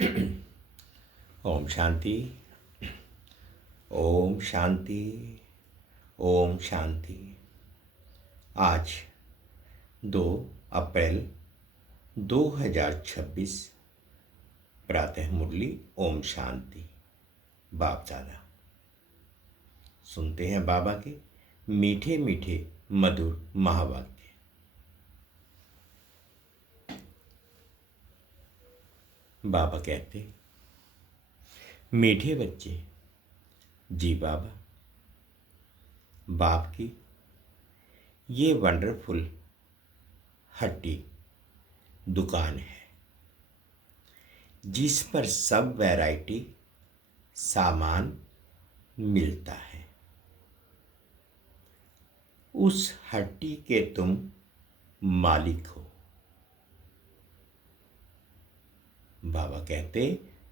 ओम शांति। ओम शांति। ओम शांति। आज 2 अप्रैल 2026 प्रातः मुरली ओम शांति। बाप दादा सुनते हैं बाबा के मीठे मीठे मधुर महावाक्य। बाबा कहते, मीठे बच्चे, जी बाबा, बाप की ये वंडरफुल हट्टी दुकान है जिस पर सब वैरायटी सामान मिलता है। उस हट्टी के तुम मालिक हो। बाबा कहते,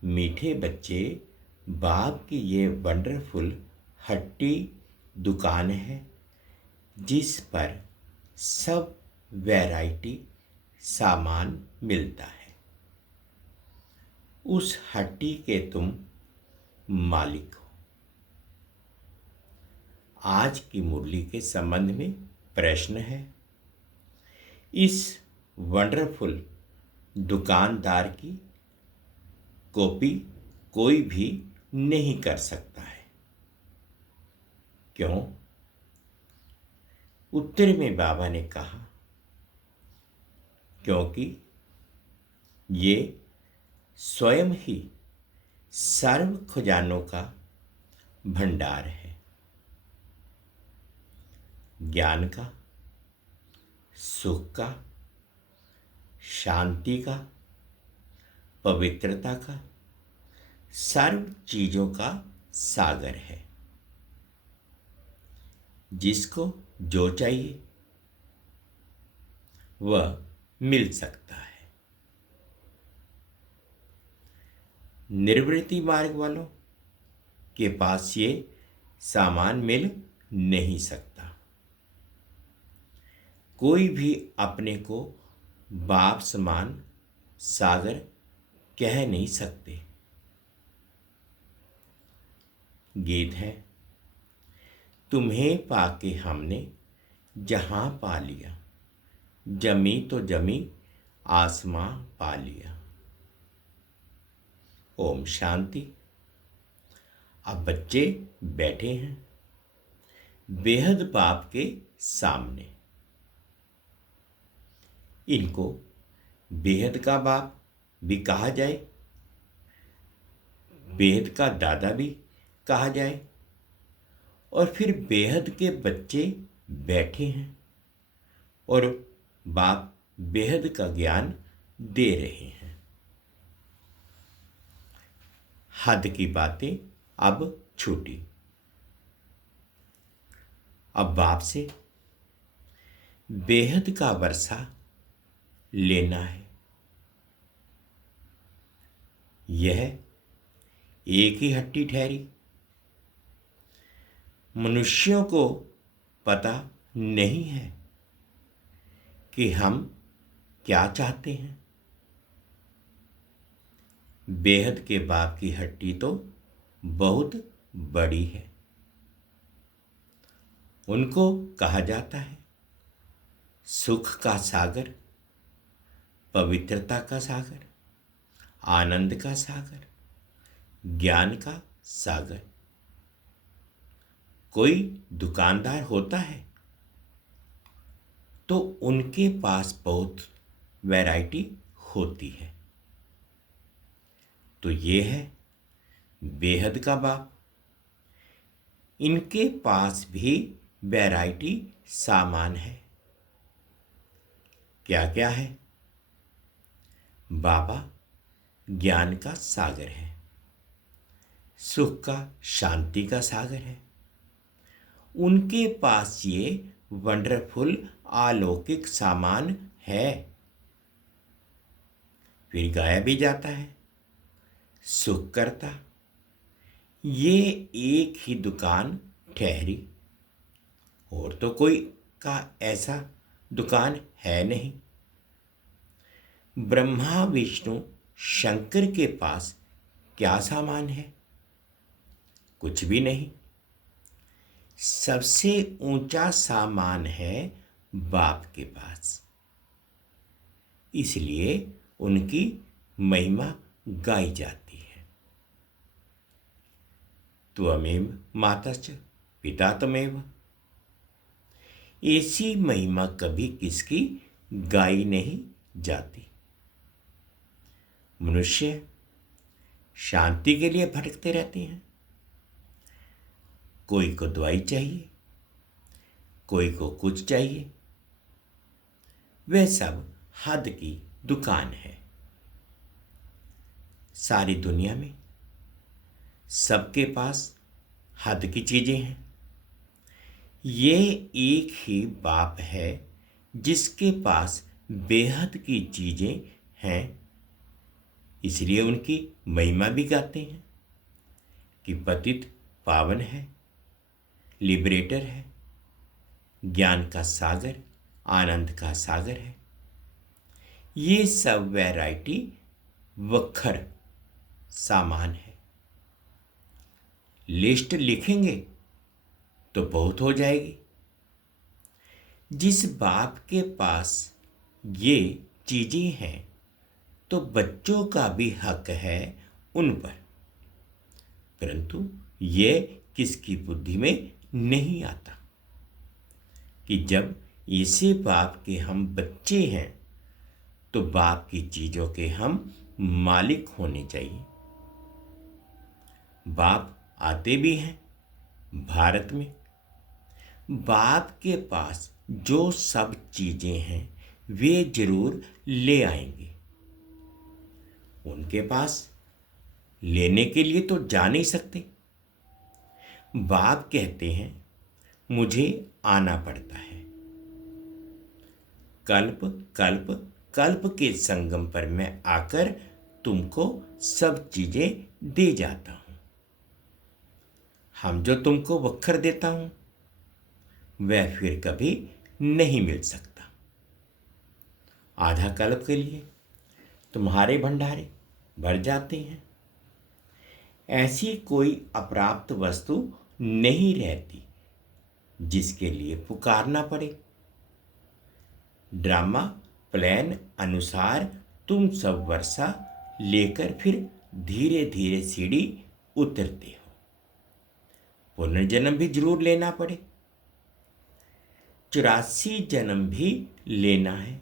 मीठे बच्चे, बाप की ये वंडरफुल हट्टी दुकान है जिस पर सब वैरायटी सामान मिलता है। उस हट्टी के तुम मालिक हो। आज की मुरली के संबंध में प्रश्न है, इस वंडरफुल दुकानदार की कॉपी कोई भी नहीं कर सकता है। क्यों? उत्तर में बाबा ने कहा, क्योंकि ये स्वयं ही सर्व खजानों का भंडार है। ज्ञान का, सुख का, शांति का, पवित्रता का, सर्व चीजों का सागर है। जिसको जो चाहिए वह मिल सकता है। निर्वृत्ति मार्ग वालों के पास ये सामान मिल नहीं सकता। कोई भी अपने को बाप समान सागर कह नहीं सकते। गीत है, तुम्हें पाके हमने जहां पा लिया, जमी तो जमी आसमां पा लिया। ओम शांति। अब बच्चे बैठे हैं बेहद बाप के सामने। इनको बेहद का बाप भी कहा जाए, बेहद का दादा भी कहा जाए, और फिर बेहद के बच्चे बैठे हैं और बाप बेहद का ज्ञान दे रहे हैं। हद की बातें अब छूटी। अब बाप से बेहद का वर्षा लेना है। यह एक ही हट्टी ठहरी। मनुष्यों को पता नहीं है कि हम क्या चाहते हैं। बेहद के बाप की हट्टी तो बहुत बड़ी है। उनको कहा जाता है सुख का सागर, पवित्रता का सागर, आनंद का सागर, ज्ञान का सागर। कोई दुकानदार होता है तो उनके पास बहुत वैरायटी होती है। तो ये है बेहद का बाप। इनके पास भी वैरायटी सामान है। क्या क्या है? बाबा ज्ञान का सागर है, सुख का, शांति का सागर है। उनके पास ये वंडरफुल अलौकिक सामान है। फिर गाया भी जाता है, सुख करता। ये एक ही दुकान ठहरी, और तो कोई का ऐसा दुकान है नहीं। ब्रह्मा विष्णु शंकर के पास क्या सामान है? कुछ भी नहीं। सबसे ऊंचा सामान है बाप के पास, इसलिए उनकी महिमा गाई जाती है। त्वमेव माताश्च पिता त्वमेव। ऐसी महिमा कभी किसकी गाई नहीं जाती। मनुष्य शांति के लिए भटकते रहते हैं। कोई को दवाई चाहिए, कोई को कुछ चाहिए। वह सब हद की दुकान है। सारी दुनिया में सबके पास हद की चीजें हैं। ये एक ही बाप है जिसके पास बेहद की चीजें हैं। इसलिए उनकी महिमा भी गाते हैं कि पतित पावन है, लिबरेटर है, ज्ञान का सागर, आनंद का सागर है। ये सब वैरायटी वक्खर सामान है। लिस्ट लिखेंगे तो बहुत हो जाएगी। जिस बाप के पास ये चीजें हैं तो बच्चों का भी हक है उन पर, परंतु ये किसकी बुद्धि में नहीं आता कि जब ऐसे बाप के हम बच्चे हैं तो बाप की चीजों के हम मालिक होने चाहिए। बाप आते भी हैं भारत में। बाप के पास जो सब चीजें हैं वे जरूर ले आएंगे। उनके पास लेने के लिए तो जा नहीं सकते। बाप कहते हैं मुझे आना पड़ता है। कल्प कल्प कल्प के संगम पर मैं आकर तुमको सब चीजें दे जाता हूं। हम जो तुमको वक्खर देता हूं वह फिर कभी नहीं मिल सकता। आधा कल्प के लिए तुम्हारे भंडारे भर जाते हैं। ऐसी कोई अप्राप्त वस्तु नहीं रहती जिसके लिए पुकारना पड़े। ड्रामा प्लान अनुसार तुम सब वर्षा लेकर फिर धीरे धीरे सीढ़ी उतरते हो। पुनर्जन्म भी जरूर लेना पड़े। 84 जन्म भी लेना है।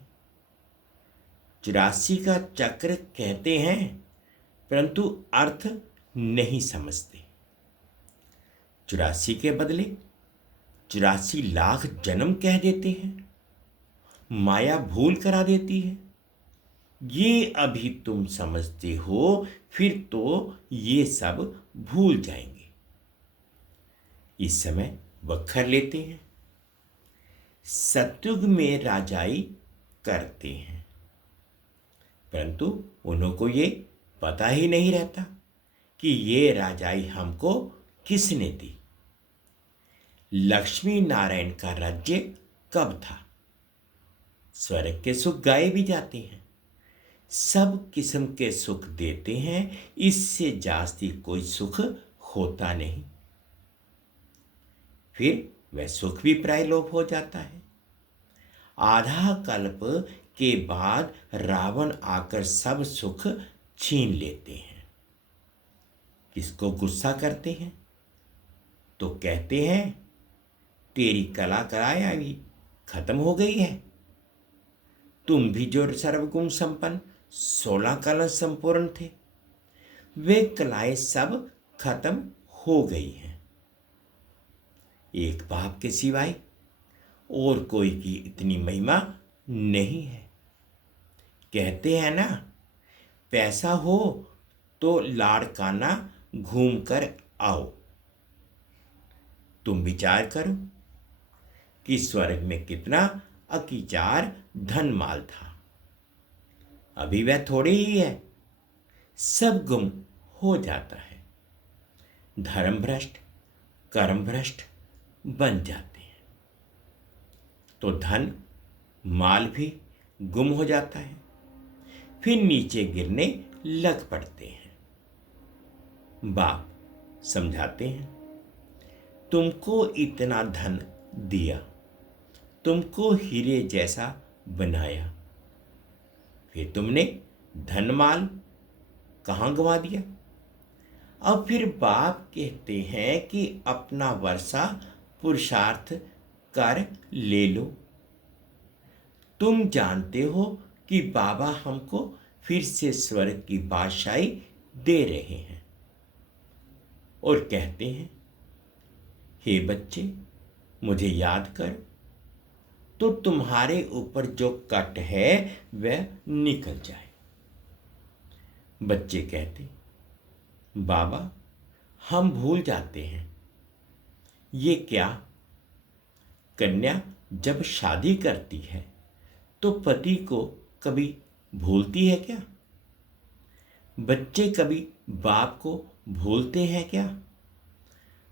84 का चक्र कहते हैं परंतु अर्थ नहीं समझते। 84 के बदले 84 लाख जन्म कह देते हैं। माया भूल करा देती है। ये अभी तुम समझते हो, फिर तो ये सब भूल जाएंगे। इस समय वक्खर लेते हैं। सतयुग में राजाई करते हैं, परंतु उन्होंने ये पता ही नहीं रहता कि ये राजाई हमको किसने दी। लक्ष्मी नारायण का राज्य कब था? स्वर्ग के सुख गाए भी जाते हैं। सब किस्म के सुख देते हैं, इससे जास्ती कोई सुख होता नहीं। फिर वह सुख भी प्रायलोप हो जाता है। आधा कल्प के बाद रावण आकर सब सुख छीन लेते हैं। किसको गुस्सा करते हैं तो कहते हैं तेरी कला कराया भी खत्म हो गई है। तुम भी जो सर्वगुण संपन्न 16 कला संपूर्ण थे, वे कलाएं सब खत्म हो गई हैं। एक बाप के सिवाय और कोई की इतनी महिमा नहीं है। कहते हैं ना, पैसा हो तो लाड़काना घूम कर आओ। तुम विचार करो कि स्वर्ग में कितना अकीचार धन माल था। अभी वह थोड़ी ही है, सब गुम हो जाता है। धर्म भ्रष्ट कर्म भ्रष्ट बन जाते हैं तो धन माल भी गुम हो जाता है, फिर नीचे गिरने लग पड़ते हैं। बाप समझाते हैं, तुमको इतना धन दिया, तुमको हीरे जैसा बनाया, फिर तुमने धन माल कहाँ गंवा दिया। अब फिर बाप कहते हैं कि अपना वर्षा पुरुषार्थ कर ले लो। तुम जानते हो कि बाबा हमको फिर से स्वर्ग की बादशाही दे रहे हैं और कहते हैं, हे बच्चे, मुझे याद कर तो तुम्हारे ऊपर जो कट है वह निकल जाए। बच्चे कहते, बाबा हम भूल जाते हैं। ये क्या? कन्या जब शादी करती है तो पति को कभी भूलती है क्या? बच्चे कभी बाप को भूलते हैं क्या?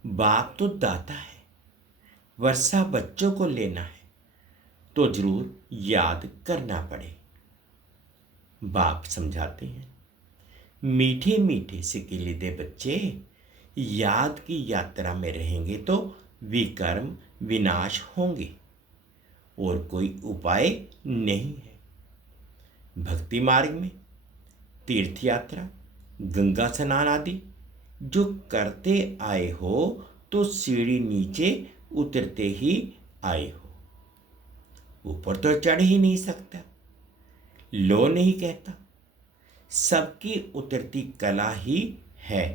बाप तो दाता है, वर्षा बच्चों को लेना है तो जरूर याद करना पड़े। बाप समझाते हैं, मीठे मीठे से दे बच्चे, याद की यात्रा में रहेंगे तो विकर्म विनाश होंगे और कोई उपाय नहीं है। भक्ति मार्ग में तीर्थ यात्रा, गंगा स्नान आदि जो करते आए हो तो सीढ़ी नीचे उतरते ही आए हो, ऊपर तो चढ़ ही नहीं सकता। लो नहीं कहता, सबकी उतरती कला ही है।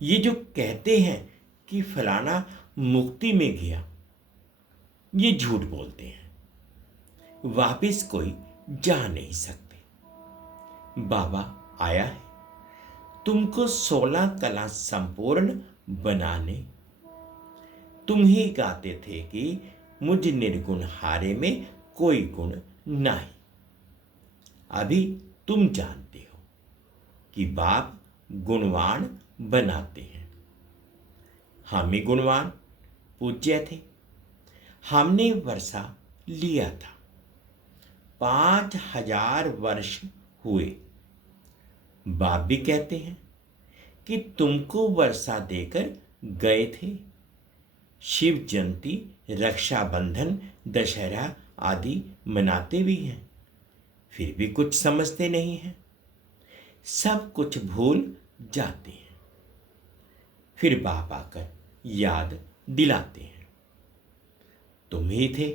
ये जो कहते हैं कि फलाना मुक्ति में गया, ये झूठ बोलते हैं, वापिस कोई जा नहीं सकते। बाबा आया है तुमको 16 कला संपूर्ण बनाने। तुम ही गाते थे कि मुझ निर्गुण हारे में कोई गुण नहीं। अभी तुम जानते हो कि बाप गुणवान बनाते हैं। हम ही गुणवान पूज्य थे। हमने वर्षा लिया था, 5000 वर्ष हुए। बाप भी कहते हैं कि तुमको वर्षा देकर गए थे। शिव जयंती, रक्षाबंधन, दशहरा आदि मनाते भी हैं, फिर भी कुछ समझते नहीं हैं, सब कुछ भूल जाते हैं। फिर बाप आकर याद दिलाते हैं, तुम ही थे,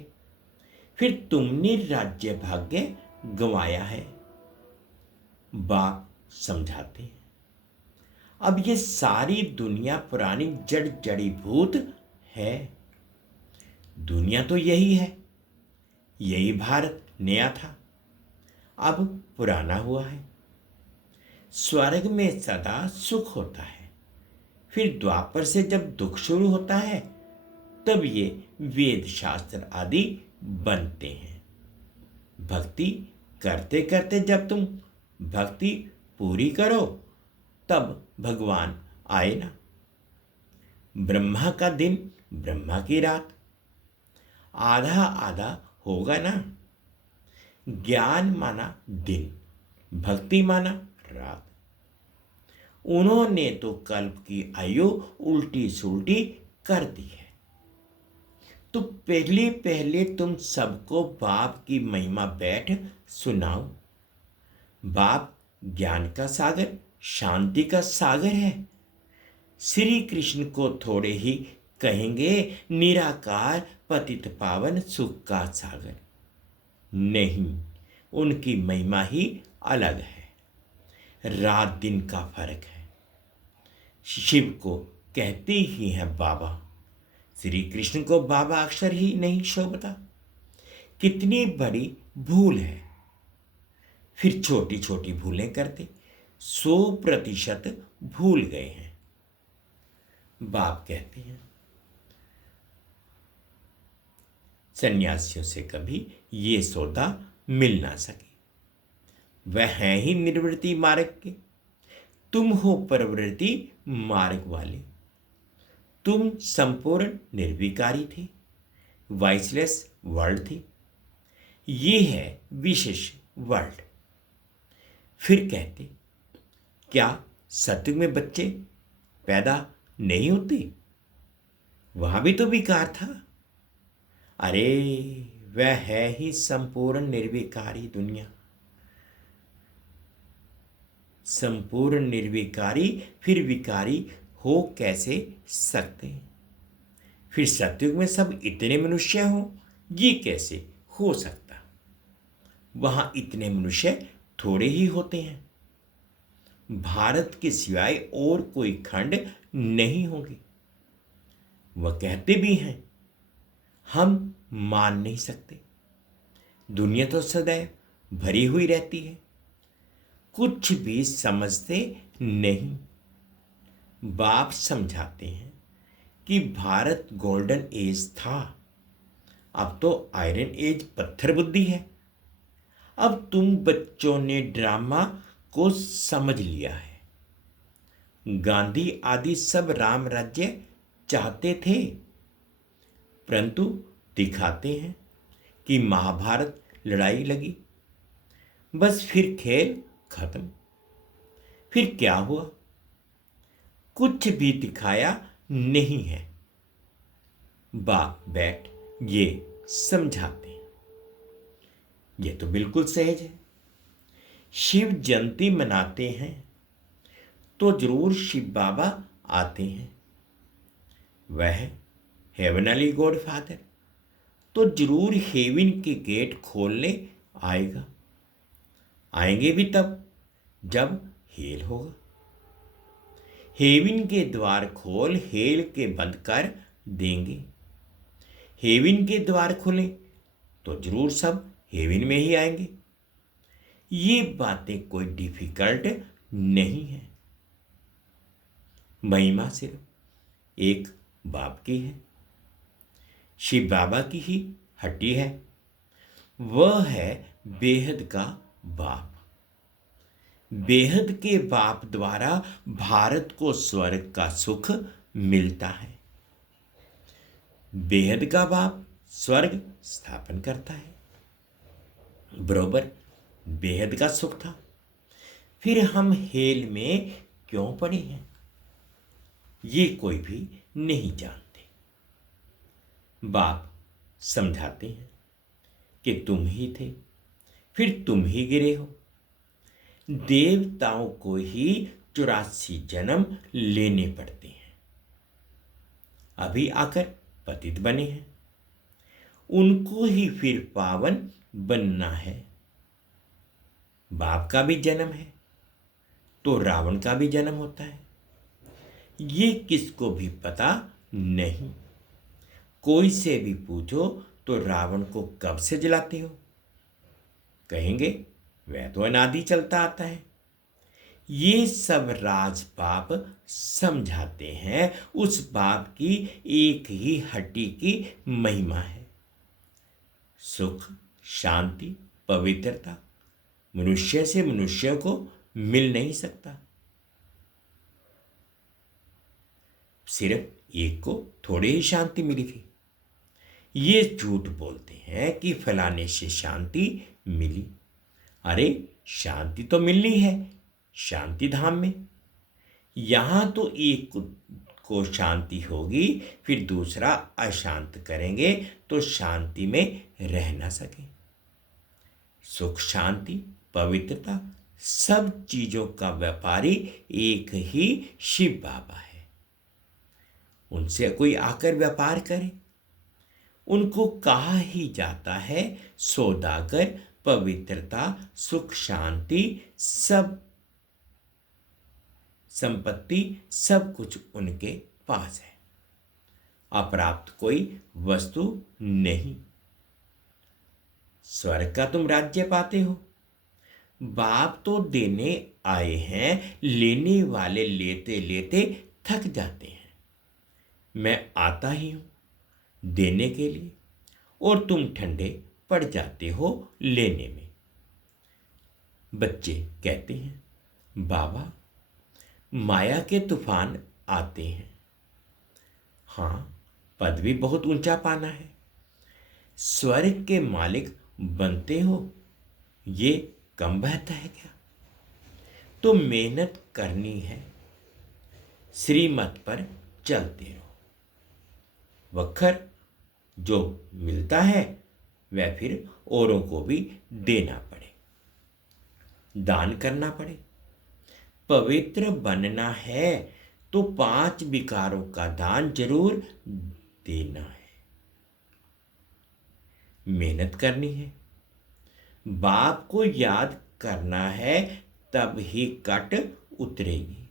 फिर तुमने राज्य भाग्य गंवाया है। बाप समझाते हैं, अब ये सारी दुनिया पुरानी जड़ जड़ी भूत है। दुनिया तो यही है, यही भारत नया था, अब पुराना हुआ है। स्वर्ग में सदा सुख होता है, फिर द्वापर से जब दुख शुरू होता है तब ये वेद शास्त्र आदि बनते हैं। भक्ति करते करते जब तुम भक्ति पूरी करो तब भगवान आए ना। ब्रह्मा का दिन, ब्रह्मा की रात, आधा आधा होगा ना। ज्ञान माना दिन, भक्ति माना रात। उन्होंने तो कल्प की आयु उल्टी सुल्टी कर दी है। तो पहले पहले तुम सबको बाप की महिमा बैठ सुनाओ। बाप ज्ञान का सागर, शांति का सागर है। श्री कृष्ण को थोड़े ही कहेंगे निराकार पतित पावन सुख का सागर। नहीं, उनकी महिमा ही अलग है, रात दिन का फर्क है। शिव को कहते ही हैं बाबा, श्री कृष्ण को बाबा अक्षर ही नहीं शोभता। कितनी बड़ी भूल है। फिर छोटी छोटी भूलें करते 100% भूल गए हैं। बाप कहते हैं, सन्यासियों से कभी ये सौदा मिल ना सके। वह हैं ही निर्वृत्ति मार्ग के, तुम हो प्रवृत्ति मार्ग वाले। तुम संपूर्ण निर्विकारी थे, वॉइसलेस वर्ल्ड थी, ये है विशेष वर्ल्ड। फिर कहते, क्या सत्युग में बच्चे पैदा नहीं होते? वहां भी तो विकार था। अरे, वह है ही संपूर्ण निर्विकारी दुनिया। संपूर्ण निर्विकारी फिर विकारी हो कैसे सकते हैं? फिर सतयुग में सब इतने मनुष्य हो, ये कैसे हो सकता? वहां इतने मनुष्य थोड़े ही होते हैं। भारत के सिवाय और कोई खंड नहीं होंगे। वह कहते भी हैं, हम मान नहीं सकते। दुनिया तो सदैव भरी हुई रहती है, कुछ भी समझते नहीं। बाप समझाते हैं कि भारत गोल्डन एज था, अब तो आयरन एज पत्थर बुद्धि है। अब तुम बच्चों ने ड्रामा को समझ लिया है। गांधी आदि सब राम राज्य चाहते थे, परंतु दिखाते हैं कि महाभारत लड़ाई लगी, बस फिर खेल खत्म। फिर क्या हुआ? कुछ भी दिखाया नहीं है। बाप बैठ ये समझाते हैं। ये तो बिल्कुल सहज है। शिव जयंती मनाते हैं तो जरूर शिव बाबा आते हैं। वह हेवनली गॉड फादर तो जरूर हेवन के गेट खोलने आएगा। आएंगे भी तब जब हेल होगा। हेवन के द्वार खोल हेल के बंद कर देंगे। हेवन के द्वार खुले तो जरूर सब हेवन में ही आएंगे। ये बातें कोई डिफिकल्ट नहीं है। महिमा सिर्फ एक बाप की है, शिव बाबा की ही हड्डी है। वह है बेहद का बाप। बेहद के बाप द्वारा भारत को स्वर्ग का सुख मिलता है। बेहद का बाप स्वर्ग स्थापन करता है। बरोबर बेहद का सुख था, फिर हम हेल में क्यों पड़े हैं, ये कोई भी नहीं जानते। बाप समझाते हैं कि तुम ही थे, फिर तुम ही गिरे हो। देवताओं को ही 84 जन्म लेने पड़ते हैं। अभी आकर पतित बने हैं, उनको ही फिर पावन बनना है। बाप का भी जन्म है तो रावण का भी जन्म होता है, ये किसको भी पता नहीं। कोई से भी पूछो तो रावण को कब से जलाते हो, कहेंगे वह तो अनादि चलता आता है। ये सब राज बाप समझाते हैं। उस बाप की एक ही हड्डी की महिमा है। सुख, शांति, पवित्रता मनुष्य से मनुष्य को मिल नहीं सकता। सिर्फ एक को थोड़ी ही शांति मिली थी। ये झूठ बोलते हैं कि फलाने से शांति मिली। अरे, शांति तो मिलनी है शांति धाम में। यहां तो एक को शांति होगी, फिर दूसरा अशांत करेंगे तो शांति में रह ना सके। सुख, शांति, पवित्रता सब चीजों का व्यापारी एक ही शिव बाबा है। उनसे कोई आकर व्यापार करे, उनको कहा ही जाता है सौदागर। पवित्रता, सुख, शांति, सब संपत्ति, सब कुछ उनके पास है। अप्राप्त कोई वस्तु नहीं। स्वर्ग का तुम राज्य पाते हो। बाप तो देने आए हैं, लेने वाले लेते लेते थक जाते हैं। मैं आता ही हूं देने के लिए, और तुम ठंडे पड़ जाते हो लेने में। बच्चे कहते हैं, बाबा माया के तूफान आते हैं। हां, पद भी बहुत ऊंचा पाना है। स्वर्ग के मालिक बनते हो, ये कम बहता है क्या? तो मेहनत करनी है, श्रीमत पर चलते रहो। वक्खर जो मिलता है वह फिर औरों को भी देना पड़े, दान करना पड़े। पवित्र बनना है तो 5 विकारों का दान जरूर देना है। मेहनत करनी है, बाप को याद करना है, तब ही कट उतरेगी।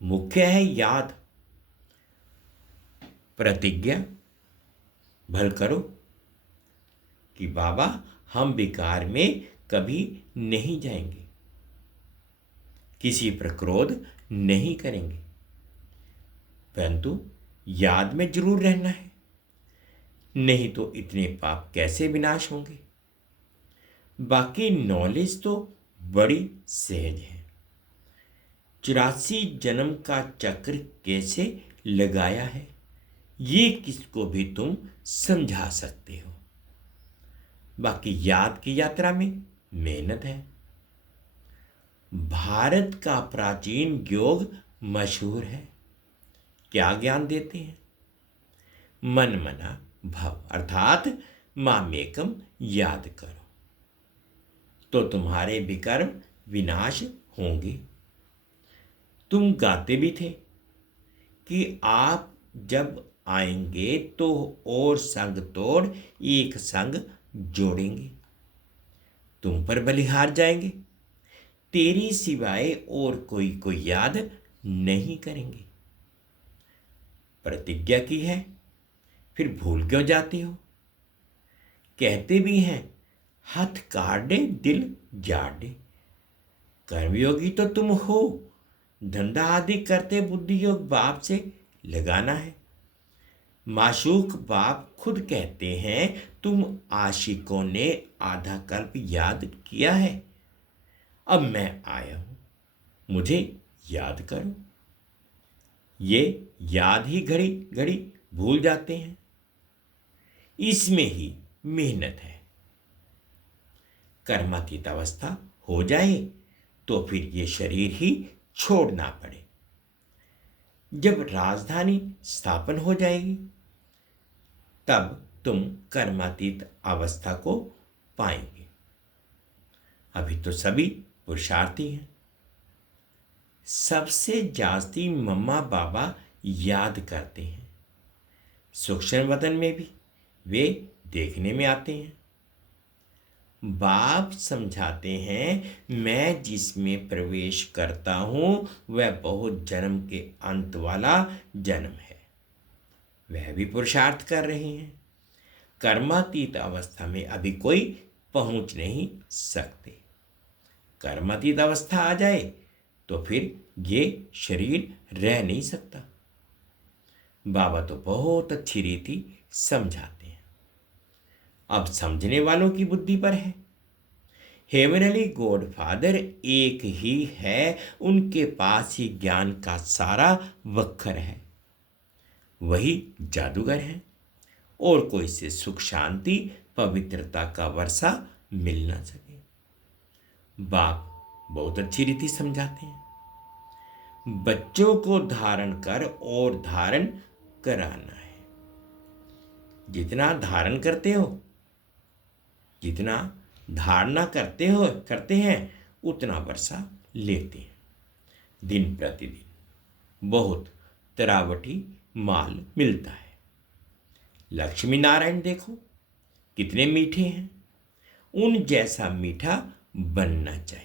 मुख्य है याद, प्रतिज्ञा भल करो कि बाबा हम विकार में कभी नहीं जाएंगे, किसी पर क्रोध नहीं करेंगे, परंतु याद में जरूर रहना है, नहीं तो इतने पाप कैसे विनाश होंगे। बाकी नॉलेज तो बड़ी सहज है। 84 जन्म का चक्र कैसे लगाया है, ये किसको भी तुम समझा सकते हो। बाकी याद की यात्रा में मेहनत है। भारत का प्राचीन योग मशहूर है। क्या ज्ञान देते हैं? मन मना भव, अर्थात मामेकम याद करो तो तुम्हारे विकर्म विनाश होंगे। तुम गाते भी थे कि आप जब आएंगे तो और संग तोड़ एक संग जोड़ेंगे, तुम पर बलिहार जाएंगे, तेरी सिवाय और कोई याद नहीं करेंगे। प्रतिज्ञा की है, फिर भूल क्यों जाते हो? कहते भी हैं हाथ काट दे दिल जाड़ दे। कर्मयोगी तो तुम हो, धंधा आदि करते बुद्धि योग बाप से लगाना है। माशूक बाप खुद कहते हैं तुम आशिकों ने आधा कल्प याद किया है, अब मैं आया हूं, मुझे याद करो। ये याद ही घड़ी घड़ी भूल जाते हैं, इसमें ही मेहनत है। कर्मातीत अवस्था हो जाए तो फिर ये शरीर ही छोड़ना पड़े। जब राजधानी स्थापन हो जाएगी तब तुम कर्मातीत अवस्था को पाएंगे। अभी तो सभी पुरुषार्थी हैं। सबसे जास्ती मम्मा बाबा याद करते हैं। सूक्ष्म वतन में भी वे देखने में आते हैं। बाप समझाते हैं मैं जिसमें प्रवेश करता हूं वह बहुत जन्म के अंत वाला जन्म है। वह भी पुरुषार्थ कर रहे हैं। कर्मातीत अवस्था में अभी कोई पहुंच नहीं सकते। कर्मातीत अवस्था आ जाए तो फिर ये शरीर रह नहीं सकता। बाबा तो बहुत अच्छी रीति समझाते हैं। अब समझने वालों की बुद्धि पर है। हेवनली गॉड फादर एक ही है, उनके पास ही ज्ञान का सारा वक्खर है। वही जादूगर है और कोई से सुख शांति पवित्रता का वर्षा मिल ना सके। बाप बहुत अच्छी रीति समझाते हैं। बच्चों को धारण कर और धारण कराना है। जितना धारण करते हो, जितना धारणा करते हैं उतना वर्षा लेते हैं। दिन प्रतिदिन बहुत तरावटी माल मिलता है। लक्ष्मी नारायण देखो कितने मीठे हैं, उन जैसा मीठा बनना चाहिए।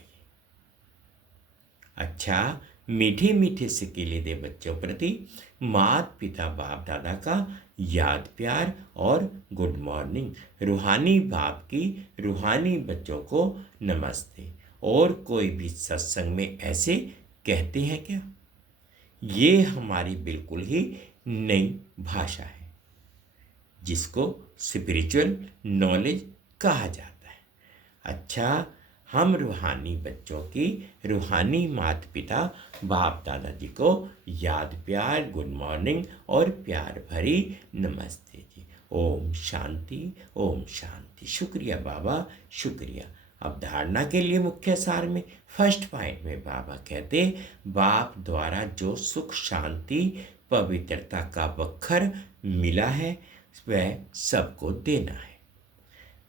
अच्छा, मीठे मीठे से केले दे बच्चों प्रति माता पिता बाप दादा का याद प्यार और गुड मॉर्निंग। रूहानी बाप की रूहानी बच्चों को नमस्ते। और कोई भी सत्संग में ऐसे कहते हैं क्या? ये हमारी बिल्कुल ही नई भाषा है जिसको स्पिरिचुअल नॉलेज कहा जाता है। अच्छा, हम रूहानी बच्चों की रूहानी माता पिता बाप दादाजी को याद प्यार गुड मॉर्निंग और प्यार भरी नमस्ते जी। ओम शांति, ओम शांति। शुक्रिया बाबा, शुक्रिया। अवधारणा के लिए मुख्य सार में फर्स्ट पॉइंट में बाबा कहते, बाप द्वारा जो सुख शांति पवित्रता का बखर मिला है वह सबको देना है।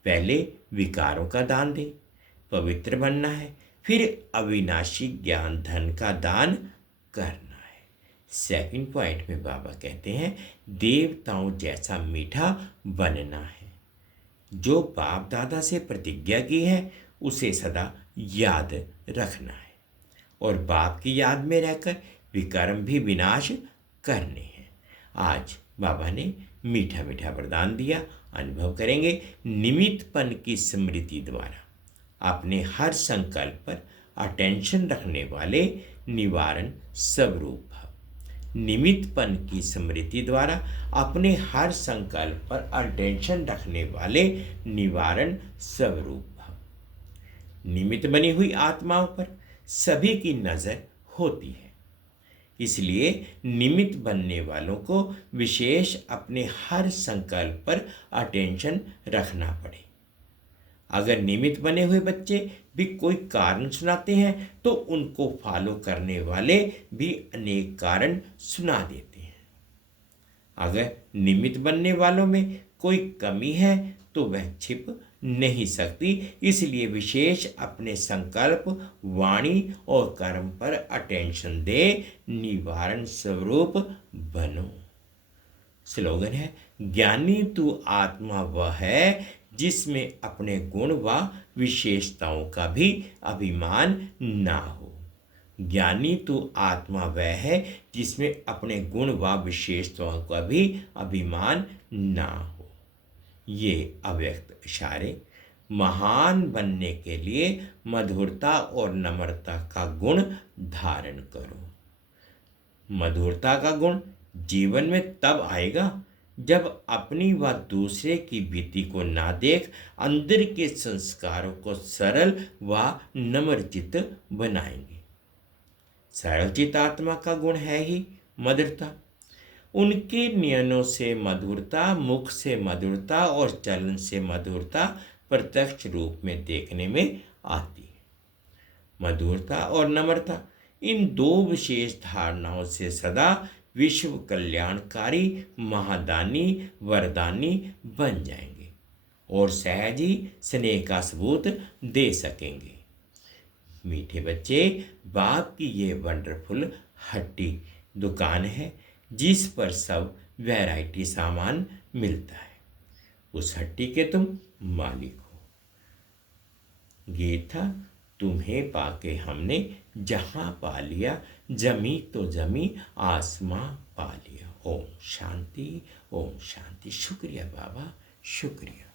पहले विकारों का दान दे, पवित्र बनना है, फिर अविनाशी ज्ञान धन का दान करना है। सेकंड पॉइंट में बाबा कहते हैं, देवताओं जैसा मीठा बनना है। जो बाप दादा से प्रतिज्ञा की है उसे सदा याद रखना है और बाप की याद में रहकर विकर्म भी विनाश करने हैं। आज बाबा ने मीठा मीठा वरदान दिया, अनुभव करेंगे। निमित्तपन की स्मृति द्वारा अपने हर संकल्प पर अटेंशन रखने वाले निवारण स्वरूप भव। निमित्तपन की स्मृति द्वारा अपने हर संकल्प पर अटेंशन रखने वाले निवारण स्वरूप भव। निमित्त बनी हुई आत्माओं पर सभी की नजर होती है, इसलिए निमित्त बनने वालों को विशेष अपने हर संकल्प पर अटेंशन रखना पड़े। अगर निमित्त बने हुए बच्चे भी कोई कारण सुनाते हैं तो उनको फॉलो करने वाले भी अनेक कारण सुना देते हैं। अगर निमित्त बनने वालों में कोई कमी है तो वह छिप नहीं सकती, इसलिए विशेष अपने संकल्प वाणी और कर्म पर अटेंशन दे, निवारण स्वरूप बनो। स्लोगन है, ज्ञानी तू आत्मा वह है जिसमें अपने गुण व विशेषताओं का भी अभिमान ना हो। ज्ञानी तू आत्मा वह है जिसमें अपने गुण व विशेषताओं का भी अभिमान ना हो। ये अव्यक्त इशारे महान बनने के लिए मधुरता और नम्रता का गुण धारण करो। मधुरता का गुण जीवन में तब आएगा जब अपनी व दूसरे की बीती को ना देख अंदर के संस्कारों को सरल व नम्रचित बनाएंगे। सरलचित आत्मा का गुण है ही मधुरता। उनके नयनों से मधुरता, मुख से मधुरता और चलन से मधुरता प्रत्यक्ष रूप में देखने में आती है। मधुरता और नम्रता इन दो विशेष धारणाओं से सदा विश्व कल्याणकारी महादानी वरदानी बन जाएंगे और सहज ही स्नेह का सबूत दे सकेंगे। मीठे बच्चे, बाप की ये वंडरफुल हट्टी दुकान है जिस पर सब वैरायटी सामान मिलता है। उस हट्टी के तुम मालिक हो। गीत था, तुम्हें पाके हमने जहां पा लिया, जमी तो जमी आसमां पा लिया। ओम शांति, ओम शांति। शुक्रिया बाबा, शुक्रिया।